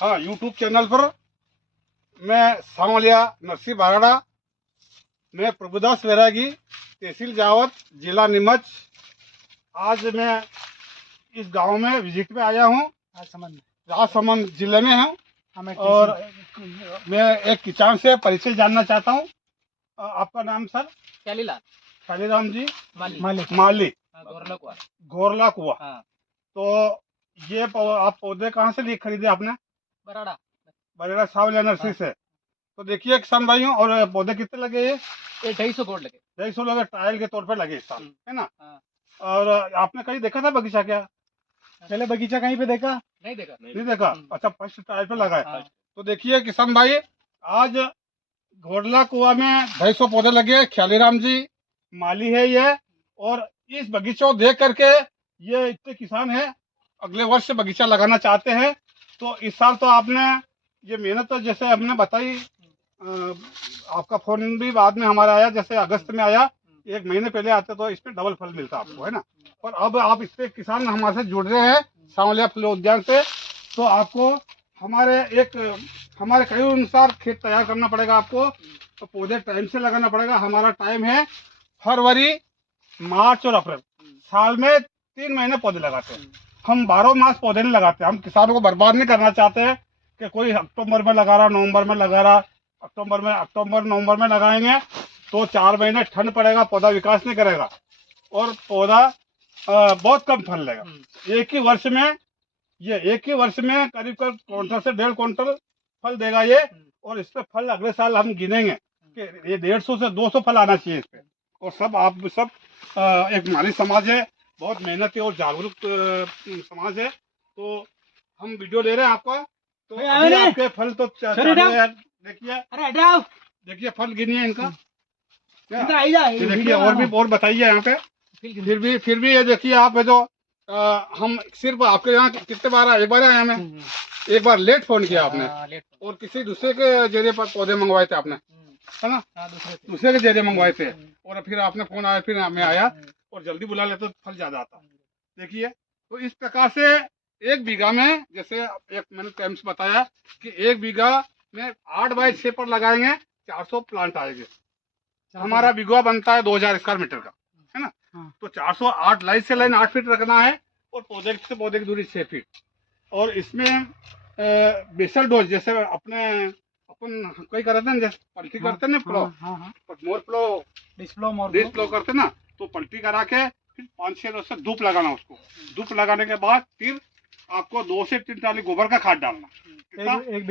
हाँ, YouTube channel पर मैं सांवलिया नरसी बाराड़ा, मैं प्रभुदास वैरागी, तहसील जावत, जिला नीमच। आज मैं इस गांव में विजिट पे आया हूँ। राजसमंद जिले में हूँ और मैं एक किसान से परिचय जानना चाहता हूँ। आपका नाम सर? शालीराम जी माली घोरला कुआ। हाँ। तो ये आप पौधे कहाँ से खरीदे आपने? बराड़ा सांवलिया नर्सरी से। तो देखिए किसान भाइयों, और पौधे कितने लगे? ये 250 बोर्ड लगे। 250 लगे, ट्रायल के तौर पे लगे इस साल, है ना? हाँ। और आपने कहीं देखा था बगीचा क्या? पहले बगीचा कहीं पे देखा? नहीं देखा। नहीं देखा। अच्छा, फर्स्ट ट्रायल पे लगा है। तो देखिए किसान भाई, आज घोरला कुआ में 250 पौधे लगे। शालीराम जी माली है ये, और इस बगीचे को देख करके ये इतने किसान है अगले वर्ष बगीचा लगाना चाहते हैं। तो इस साल तो आपने ये मेहनत तो जैसे हमने बताई, आपका फोन भी बाद में हमारा आया, जैसे अगस्त में आया, 1 महीने पहले आते तो इसमें डबल फल मिलता आपको, है ना? और अब आप इतने किसान हमारे से जुड़ रहे हैं सांवलिया फल उद्यान से, तो आपको हमारे कई अनुसार खेत तैयार करना पड़ेगा आपको। तो पौधे टाइम से लगाना पड़ेगा। हमारा टाइम है फरवरी, मार्च और अप्रैल। साल में 3 महीने पौधे लगाते हैं हम। 12 मास पौधे नहीं लगाते। हम किसानों को बर्बाद नहीं करना चाहते हैं कि कोई अक्टूबर में लगा रहा, नवंबर में लगा रहा। अक्टूबर नवंबर में लगाएंगे तो 4 महीने ठंड पड़ेगा, पौधा विकास नहीं करेगा और पौधा बहुत कम फल लेगा। एक ही वर्ष में करीब क्विंटल से 1.5 क्विंटल फल देगा ये। और इस पे फल अगले साल हम गिनेंगे कि ये 150 से 200 फल आना चाहिए इस पे। और सब आप सब एक माली समाज है, बहुत मेहनती और जागरूक समाज है। तो हम वीडियो ले रहे हैं आपका। तो अभी आपके फल तो देखिए फल गिनिए इनका। देखिए और बताइए यहाँ पे। फिर भी ये देखिए आप है जो हम सिर्फ आपके यहाँ कितने बार आए? एक बार आए हमें, एक बार लेट फोन किया आपने और किसी दूसरे के जरिए पर पौधे मंगवाए थे आपने, है ना? दूसरे के जरिए मंगवाए थे और फिर आपने फोन आया, फिर मैं आया और जल्दी बुला लेते तो फल ज्यादा आता। देखिए, तो इस प्रकार से 1 बीघा में, जैसे एक मैंने टाइम्स बताया कि 1 बीघा में 8 बाय 6 पर लगाएंगे 400 प्लांट आएंगे। हमारा बीघा बनता है 2000 स्क्वायर मीटर का, है ना? तो 408 लाइन से लाइन 8 फीट रखना है और पौधे से पौधे की दूरी 6 फीट। और इसमें बेसल डोज, जैसे अपन कोई करते हैं, जैसे पलटी करते हैं ना, फ्लो डिस्प्लो करते ना, तो पलटी करा के फिर 5-6 रोज से धूप लगाना उसको। धूप लगाने के बाद फिर आपको 2 से 3 ट्राली गोबर का खाद डालना। कितना? 1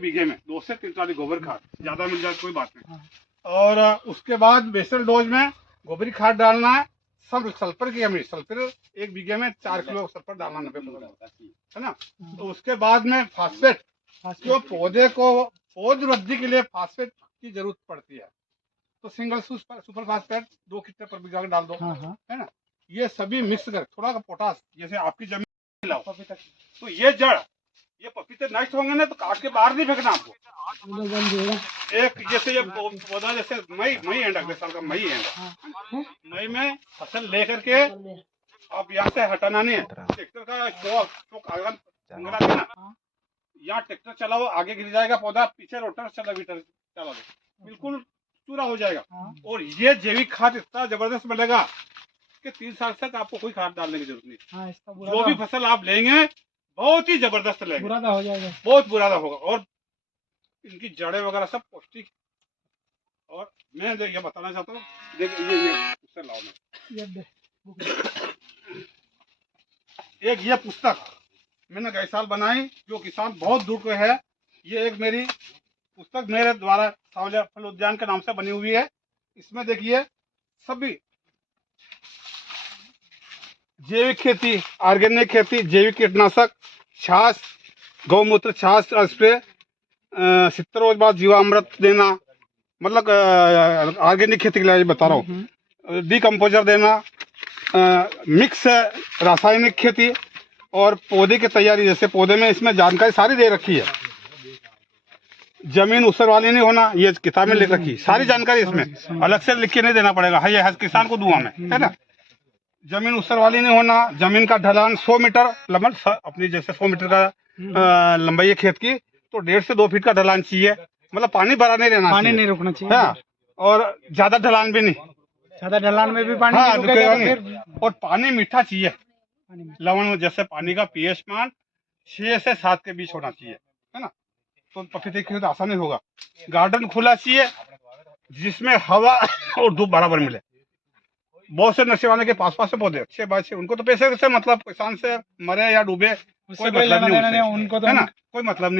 बीघे में 2 से 3 ट्राली गोबर खाद, ज्यादा मिल जाए कोई बात नहीं। और उसके बाद बेसल डोज में गोबरी खाद डालना है। सब सल्फर की कमी, सल्फर 1 बीघे में 4 किलो सल्फर डालना, 90%, है ना? तो उसके बाद में फास्फेट, जो पौधे को पौध वृद्धि के लिए फास्फेट की जरूरत पड़ती है, तो सिंगल सुपर फास्फेट 2 किलो पर बीघा डाल दो, है ना? ये सभी मिक्स कर, थोड़ा पोटास, जैसे आपकी जमीन लाओ तो ये पपीते नष्ट होंगे ना तो काट के बाहर नहीं फेंकना आपको। एक जैसे ये पौधा, जैसे मई एंड अगले साल का मई एंड, मई में फसल लेकर के आप यहाँ से हटाना नहीं है। ट्रैक्टर का यहाँ ट्रैक्टर चलाओ, आगे गिर जाएगा पौधा, पीछे रोटर चला दो, बिल्कुल चूरा हो जाएगा। और ये जैविक खाद इतना जबरदस्त मिलेगा कि 3 साल तक आपको कोई खाद डालने की जरूरत नहीं। जो भी फसल आप लेंगे बहुत ही जबरदस्त लेंगे, बुरादा हो जाएगा, बहुत बुरादा होगा। और इनकी जड़ें वगैरह सब पौष्टिक। और मैं ये बताना चाहता हूँ, देखिए ये उससे लाओ ये पुस्तक मैंने गए साल बनाई, जो किसान बहुत दूर के है। ये एक मेरी पुस्तक मेरे द्वारा सांवलिया फल उद्यान के नाम से बनी हुई है। इसमें देखिए सभी जैविक खेती, ऑर्गेनिक खेती, जैविक कीटनाशक, छाछ, गौमूत्र छाछ स्प्रे, 70 रोज बाद जीवामृत देना, मतलब ऑर्गेनिक खेती के लिए बता रहा हूँ। डिकम्पोजर देना, मिक्स रासायनिक खेती और पौधे की तैयारी, जैसे पौधे में इसमें जानकारी सारी दे रखी है। जमीन उसर वाली नहीं होना, ये किताब में लिख रखी सारी जानकारी, इसमें अलग से लिख के नहीं देना पड़ेगा। है ये हर किसान को दूंगा मैं, है ना? जमीन उसर वाली नहीं होना, जमीन का ढलान 100 मीटर, अपनी जैसे 100 मीटर का लंबाई है खेत की, तो 1.5 से 2 फीट का ढलान चाहिए। मतलब पानी भरा नहीं रहना पानी चाहिए। नहीं रुकना चाहिए। हाँ, और ज्यादा ढलान भी नहीं। ज्यादा ढलान में भी पानी हाँ, नहीं रुकेगा तो रुकेगा फिर नहीं। और पानी मीठा चाहिए। लवण में जैसे पानी का पीएच मान 6 से 7 के बीच होना चाहिए, है ना, तो पपीते की खेती आसानी होगा। गार्डन खुला चाहिए जिसमें हवा और धूप बराबर मिले। बहुत से नशे वाले के पास से पौधे अच्छे बात से, उनको तो पैसे से मतलब, किसान से मरे या डूबे कोई मतलब नहीं, उनको तो है ना, कोई मतलब नहीं।